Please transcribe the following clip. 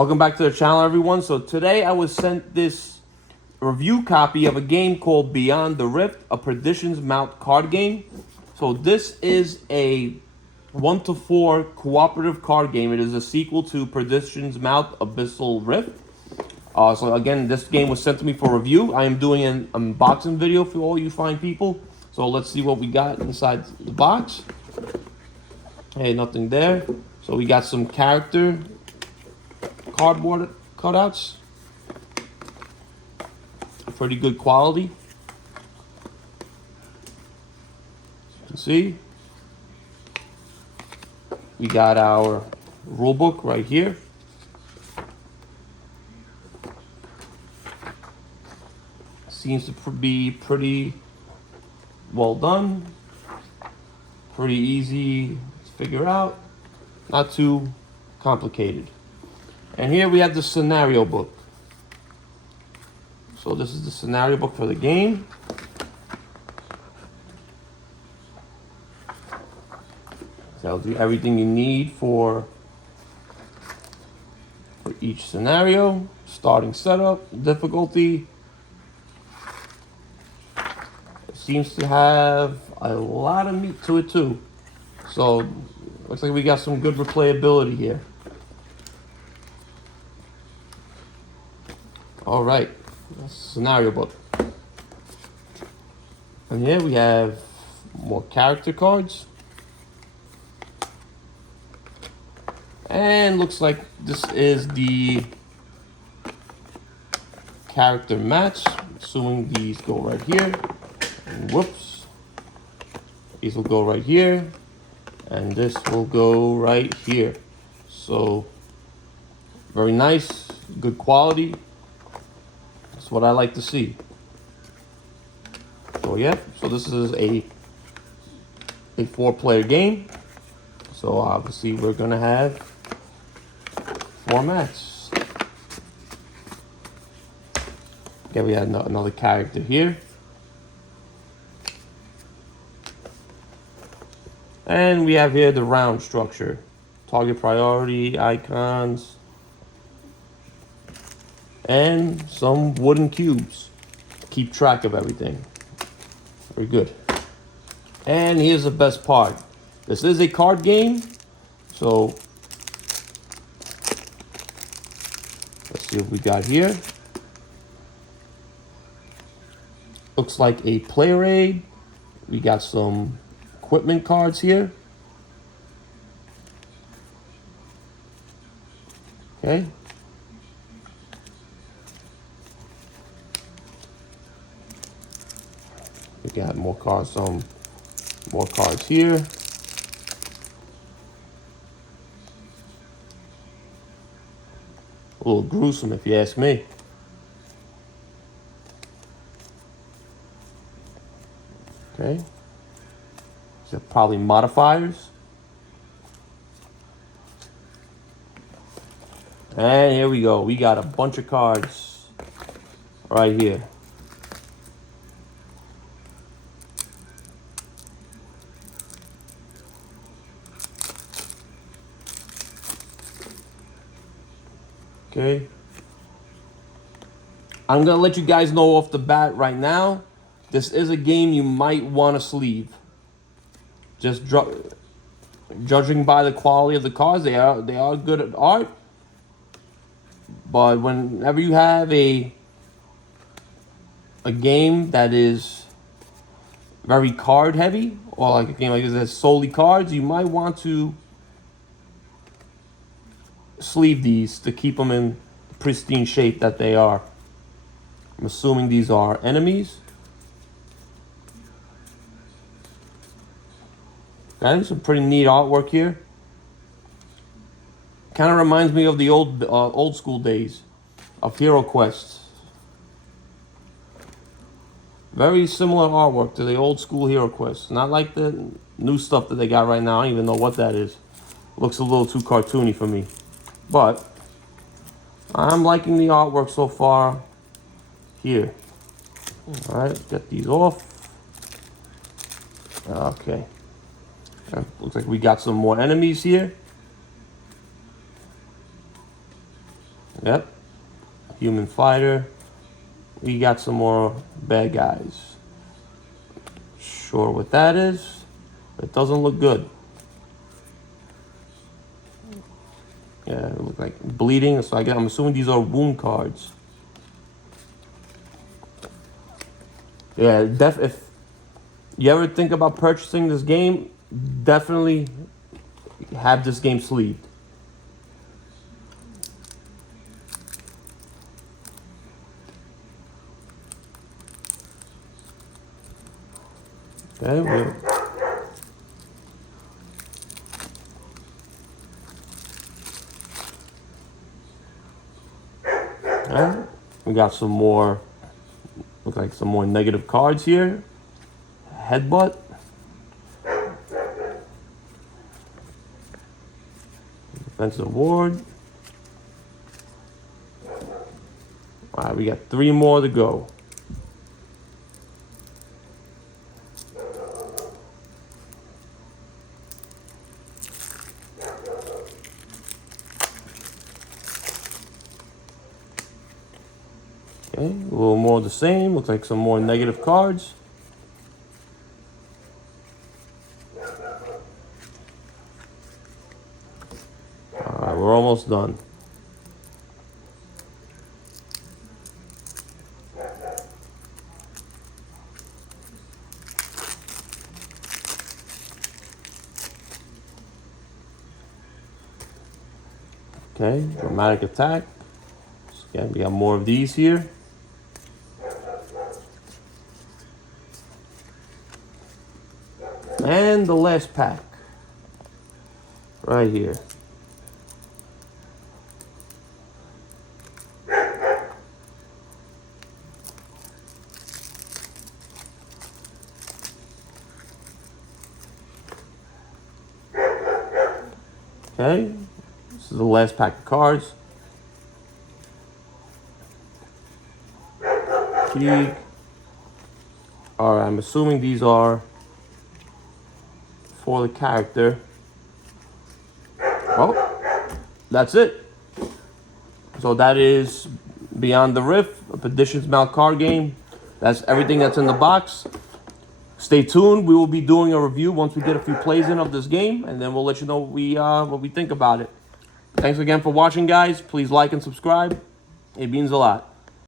Welcome back to the channel, everyone. So today I was sent this review copy of a game called Beyond the Rift, a Perdition's Mount card game. So this is a 1-to-4 cooperative card game. It is a sequel to Perdition's Mount Abyssal Rift. So again, this game was sent to me for review. I am doing an unboxing video for all you fine people. So let's see what we got inside the box. Hey, nothing there. So we got some character cardboard cutouts. Pretty good quality. As you can see, we got our rule book right here. Seems to be pretty well done. Pretty easy to figure out. Not too complicated. And here we have the scenario book. So this is the scenario book for the game. Tells you everything you need for each scenario. Starting setup, difficulty. It seems to have a lot of meat to it too. So looks like we got some good replayability here. All right, scenario book. And here we have more character cards. And looks like this is the character match. Assuming these go right here. And whoops. These will go right here. And this will go right here. So, very nice, good quality. That's what I like to see. So yeah, so this is a 4-player game. So obviously we're gonna have 4 matches. Okay, we have another character here. And we have here the round structure. Target priority, icons, and some wooden cubes. Keep track of everything. Very good. And here's the best part. This is a card game, so let's see what we got here. Looks like a player aid. We got some equipment cards here. Okay. We got more cards, some more cards here. A little gruesome if you ask me. Okay. These are probably modifiers. And here we go. We got a bunch of cards right here. Okay. I'm gonna let you guys know off the bat right now. This is a game you might want to sleeve. Just judging by the quality of the cards, they are good at art. But whenever you have a game that is very card heavy, or like a game like this that's solely cards, you might want to sleeve these to keep them in the pristine shape that they are. I'm assuming these are enemies. Okay, some pretty neat artwork here. Kind of reminds me of the old school days of Hero Quest. Very similar artwork to the old school Hero Quest. Not like the new stuff that they got right now. I don't even know what that is. Looks a little too cartoony for me. But I'm liking the artwork so far here. All right, get these off. Okay. Looks like we got some more enemies here. Yep. Human fighter. We got some more bad guys. Sure what that is. It doesn't look good. Yeah, it looks like bleeding. So I'm assuming these are wound cards. Yeah, if you ever think about purchasing this game, definitely have this game sleeved. Okay, alright, we got some more, look like some more negative cards here. Headbutt. Defensive ward. Alright, we got 3 more to go. Okay, a little more of the same. Looks like some more negative cards. Alright, we're almost done. Okay, dramatic attack. So again, we got more of these here. And the last pack. Right here. Okay, this is the last pack of cards. Keeg. Alright, I'm assuming these are for the character. Oh, that's it. So that is Beyond the Rift, a Perdition's Mount card game. That's everything that's in the box. Stay tuned. We will be doing a review once we get a few plays in of this game, and then we'll let you know what we think about it. Thanks again for watching, guys. Please like and subscribe. It means a lot.